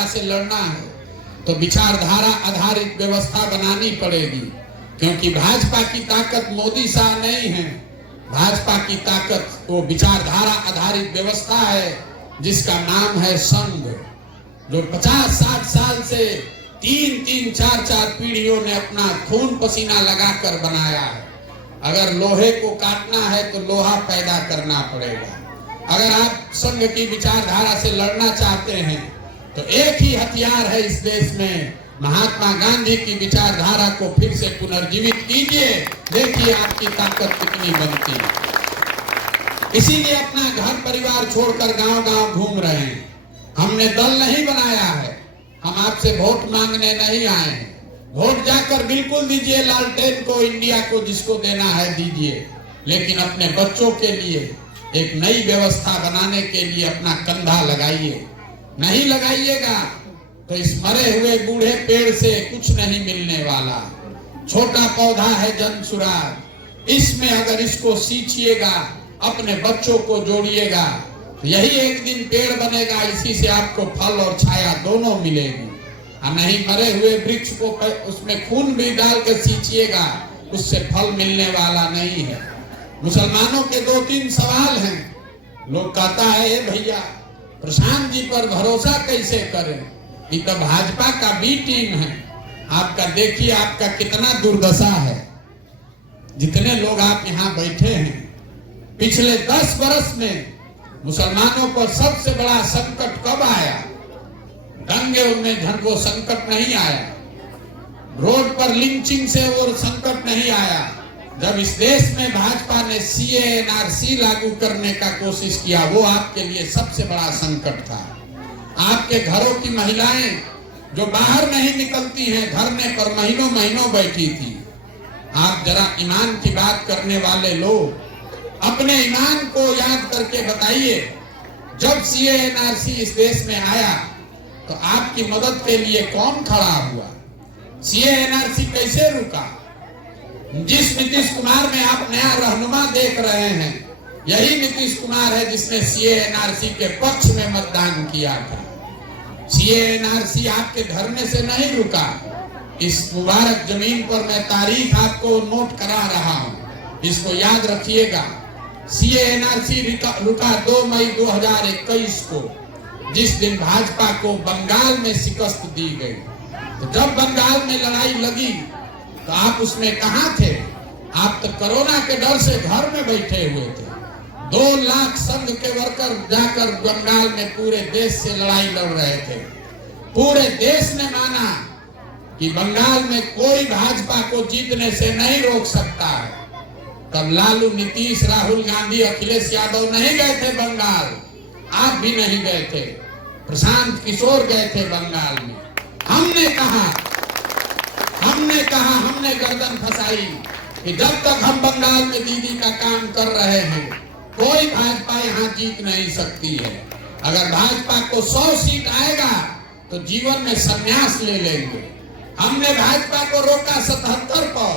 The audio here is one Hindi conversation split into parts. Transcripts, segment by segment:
भाजपा से लड़ना है तो विचारधारा आधारित व्यवस्था बनानी पड़ेगी, क्योंकि भाजपा की ताकत मोदी शाह नहीं है। भाजपा की ताकत वो विचारधारा आधारित व्यवस्था है जिसका नाम है संघ, जो 50-60 साल से 3-3, 4-4 पीढ़ियों ने अपना खून पसीना लगाकर बनाया है। अगर लोहे को काटना है तो लोहा पैदा करना पड़ेगा। अगर आप संघ की विचारधारा से लड़ना चाहते हैं तो एक ही हथियार है इस देश में, महात्मा गांधी की विचारधारा को फिर से पुनर्जीवित कीजिए, देखिए आपकी ताकत कितनी बनती है। इसीलिए अपना घर परिवार छोड़कर गांव-गांव घूम रहे हैं। हमने दल नहीं बनाया है, हम आपसे वोट मांगने नहीं आए हैं। वोट जाकर बिल्कुल दीजिए लालटेन को, इंडिया को जिसको देना है दीजिए, लेकिन अपने बच्चों के लिए एक नई व्यवस्था बनाने के लिए अपना कंधा लगाइए। नहीं लगाइएगा तो इस मरे हुए बूढ़े पेड़ से कुछ नहीं मिलने वाला। छोटा पौधा है जन सुराग, इसमें अगर इसको सींचिएगा, अपने बच्चों को जोड़िएगा, तो यही एक दिन पेड़ बनेगा। इसी से आपको फल और छाया दोनों मिलेगी। और नहीं मरे हुए वृक्ष को उसमें खून भी डाल कर सींचिएगा, उससे फल मिलने वाला नहीं है। मुसलमानों के 2-3 सवाल हैं। लोग कहता है भैया प्रशांत जी पर भरोसा कैसे करें, ये तो भाजपा का बी टीम है। आपका देखिए आपका कितना दुर्दशा है। जितने लोग आप यहाँ बैठे हैं, पिछले 10 वर्ष में मुसलमानों पर सबसे बड़ा संकट कब आया? दंगे में झंडो संकट नहीं आया, रोड पर लिंचिंग से वो संकट नहीं आया। जब इस देश में भाजपा ने सीए एनआरसी लागू करने का कोशिश किया, वो आपके लिए सबसे बड़ा संकट था। आपके घरों की महिलाएं जो बाहर नहीं निकलती हैं, धरने पर महीनों महीनों बैठी थी। आप जरा ईमान की बात करने वाले लोग अपने ईमान को याद करके बताइए, जब सीए एनआरसी इस देश में आया तो आपकी मदद के लिए कौन खड़ा हुआ? सीए एनआरसी कैसे रुका? जिस नीतीश कुमार में आप नया रहनुमा देख रहे हैं, यही नीतीश कुमार है जिसने सीए एनआरसी के पक्ष में मतदान किया था। सीए एनआरसी आपके धरने से नहीं रुका। इस मुबारक जमीन पर मैं तारीख आपको नोट करा रहा हूं, इसको याद रखिएगा। सीए एनआरसी रुका 2 मई 2021 को, जिस दिन भाजपा को बंगाल में शिकस्त दी गई। तो जब बंगाल में लड़ाई लगी तो आप उसमें कहां थे? आप तो कोरोना के डर से घर में बैठे हुए थे। 2 लाख संघ के वर्कर जाकर बंगाल में पूरे देश से लड़ाई लड़ रहे थे। पूरे देश ने माना कि बंगाल में कोई भाजपा को जीतने से नहीं रोक सकता है। तब लालू, नीतीश, राहुल गांधी, अखिलेश यादव नहीं गए थे बंगाल, आप भी नहीं गए थे, प्रशांत किशोर गए थे बंगाल में। हमने गर्दन फंसाई कि जब तक हम बंगाल में दीदी का काम कर रहे हैं, कोई भाजपा यहाँ जीत नहीं सकती है। अगर भाजपा को 100 सीट आएगा तो जीवन में संन्यास ले लेंगे। हमने भाजपा को रोका 77 पर,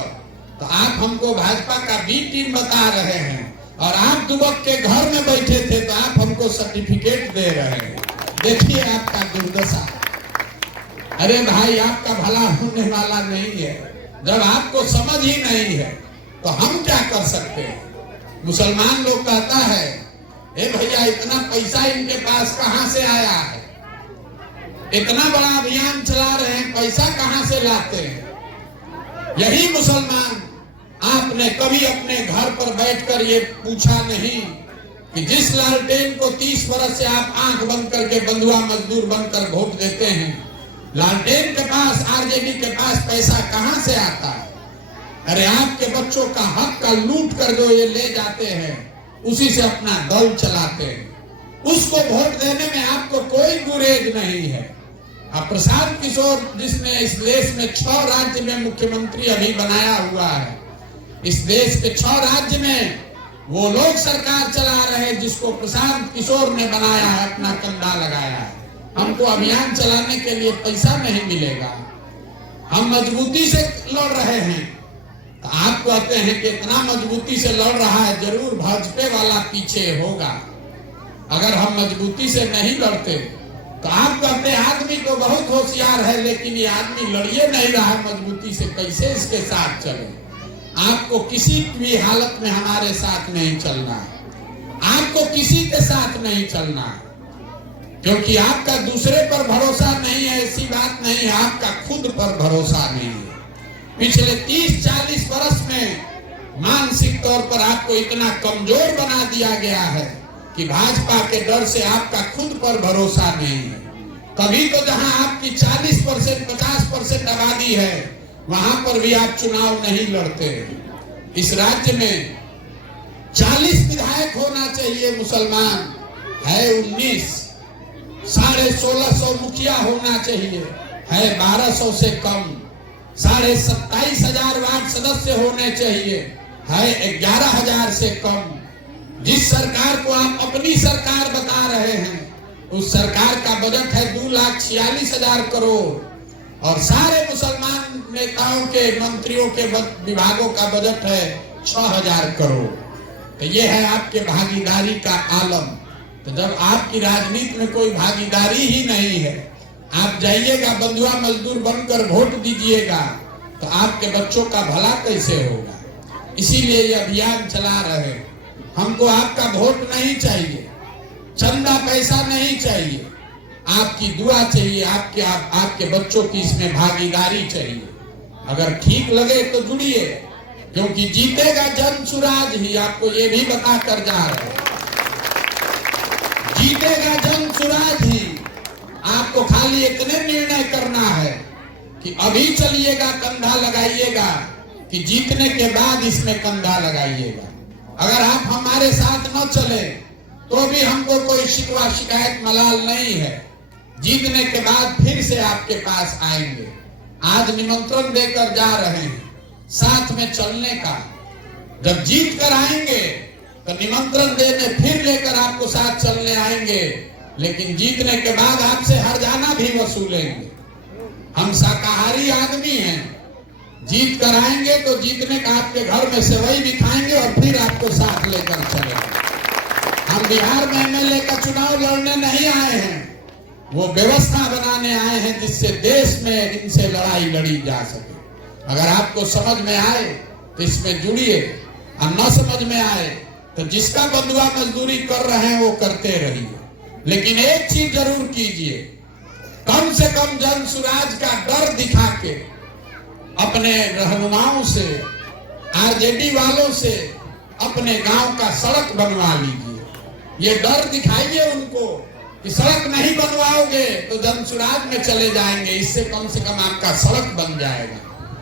तो आप हमको भाजपा का बी टीम बता रहे हैं, और आप दुबक के घर में बैठे थे तो आप हमको सर्टिफिकेट दे रहे हैं। देखिए आपका दुर्दशा। अरे भाई, आपका भला होने वाला नहीं है। जब आपको समझ ही नहीं है तो हम क्या कर सकते हैं? मुसलमान लोग कहता है, ए भैया इतना पैसा इनके पास कहां से आया है? इतना बड़ा अभियान चला रहे हैं, पैसा कहां से लाते हैं? यही मुसलमान, आपने कभी अपने घर पर बैठकर ये पूछा नहीं कि जिस लालटेन को 30 वर्ष से आप आंख बंद करके बंधुआ मजदूर बनकर वोट देते हैं, लालटेन के पास, आरजेडी के पास पैसा कहां से आता है? अरे आपके बच्चों का हक का लूट कर जो ये ले जाते हैं, उसी से अपना दल चलाते हैं। उसको वोट देने में आपको कोई गुरेज नहीं है। अब प्रशांत किशोर, जिसने इस देश में 6 राज्य में मुख्यमंत्री अभी बनाया हुआ है, इस देश के 6 राज्य में वो लोग सरकार चला रहे हैं जिसको प्रशांत किशोर ने बनाया है, अपना कंधा लगाया है। हमको अभियान चलाने के लिए पैसा नहीं मिलेगा, हम मजबूती से लड़ रहे हैं। तो आप कहते हैं कि इतना मजबूती से लड़ रहा है, जरूर भाजपा वाला पीछे होगा। अगर हम मजबूती से नहीं लड़ते तो आप कहते हैं आदमी को तो बहुत होशियार है, लेकिन ये आदमी लड़िए नहीं रहा मजबूती से, कैसे इसके साथ चले। आपको किसी भी हालत में हमारे साथ नहीं चलना, आपको किसी के साथ नहीं चलना, क्योंकि आपका दूसरे पर भरोसा नहीं है, ऐसी बात नहीं है, आपका खुद पर भरोसा नहीं है। पिछले 30-40 वर्ष में मानसिक तौर पर आपको इतना कमजोर बना दिया गया है कि भाजपा के डर से आपका खुद पर भरोसा नहीं है। कभी तो जहां आपकी 40%, 50% आबादी है, वहां पर भी आप चुनाव नहीं लड़ते। इस राज्य में 40 विधायक होना चाहिए, मुसलमान है 19, 1650 मुखिया होना चाहिए, है 1200 से कम, 27,500 वार्ड सदस्य होने चाहिए, है 11,000 से कम। जिस सरकार को आप अपनी सरकार बता रहे हैं, उस सरकार का बजट है 2,46,000 करोड़ और सारे मुसलमान नेताओं के, मंत्रियों के विभागों का बजट है 6,000 करोड़। तो ये है आपके भागीदारी का आलम। तो जब आपकी राजनीति में कोई भागीदारी ही नहीं है, आप जाइएगा बंधुआ मजदूर बनकर वोट दीजिएगा, तो आपके बच्चों का भला कैसे होगा। इसीलिए ये अभियान चला रहे हैं। हमको आपका वोट नहीं चाहिए, चंदा पैसा नहीं चाहिए, आपकी दुआ चाहिए, आपके बच्चों की इसमें भागीदारी चाहिए। अगर ठीक लगे तो जुड़िए, क्योंकि जीतेगा जन सुराज ही। आपको ये भी बता कर जा रहे हैं, जीतेगा जन सुराज ही। आपको खाली इतने निर्णय करना है कि अभी चलिएगा, कंधा लगाइएगा, कि जीतने के बाद इसमें कंधा लगाइएगा। अगर आप हमारे साथ न चले तो भी हमको कोई शिकवा शिकायत मलाल नहीं है। जीतने के बाद फिर से आपके पास आएंगे। आज निमंत्रण देकर जा रहे हैं साथ में चलने का। जब जीत कर आएंगे तो निमंत्रण देने फिर लेकर आपको साथ चलने आएंगे, लेकिन जीतने के बाद आपसे हर्जाना भी वसूलेंगे। हम शाकाहारी आदमी हैं, जीत कर आएंगे तो जीतने का आपके घर में सेवई भी खाएंगे और फिर आपको साथ लेकर चलेंगे। हम बिहार में एमएलए का चुनाव लड़ने नहीं आए हैं, वो व्यवस्था बनाने आए हैं जिससे देश में इनसे लड़ाई लड़ी जा सके। अगर आपको समझ में आए तो इसमें जुड़िए, और न समझ में आए तो जिसका बंधुआ मजदूरी कर रहे हैं वो करते रहिए। लेकिन एक चीज जरूर कीजिए, कम से कम जन सुराज का डर दिखा के अपने रहनुमाओं से, आरजेडी वालों से अपने गांव का सड़क बनवा लीजिए। ये डर दिखाइए उनको कि सड़क नहीं बनवाओगे तो जन सुराज में चले जाएंगे, इससे कम से कम आपका सड़क बन जाएगा।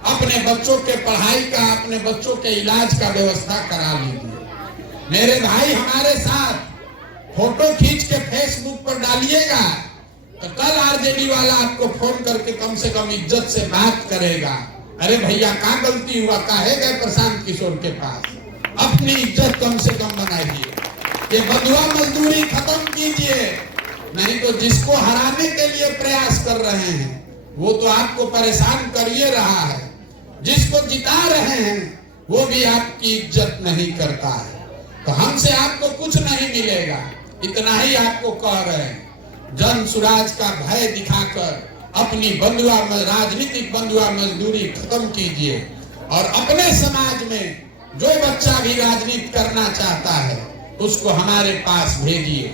अपने बच्चों के पढ़ाई का, अपने बच्चों के इलाज का व्यवस्था करा लीजिए। मेरे भाई हमारे साथ फोटो खींच के फेसबुक पर डालिएगा तो कल आरजेडी वाला आपको फोन करके कम से कम इज्जत से बात करेगा। अरे भैया क्या गलती हुआ, काहे गए प्रशांत किशोर के पास। अपनी इज्जत कम से कम बनाइए, ये बंधुआ मजदूरी खत्म कीजिए। नहीं तो जिसको हराने के लिए प्रयास कर रहे हैं वो तो आपको परेशान कर ही रहा है, जिसको जिता रहे हैं वो भी आपकी इज्जत नहीं करता है। तो हमसे आपको कुछ नहीं मिलेगा, इतना ही आपको कह रहे हैं। जन सुराज का भय दिखाकर अपनी राजनीतिक बंधुआ मजदूरी खत्म कीजिए और अपने समाज में जो बच्चा भी राजनीति करना चाहता है उसको हमारे पास भेजिए।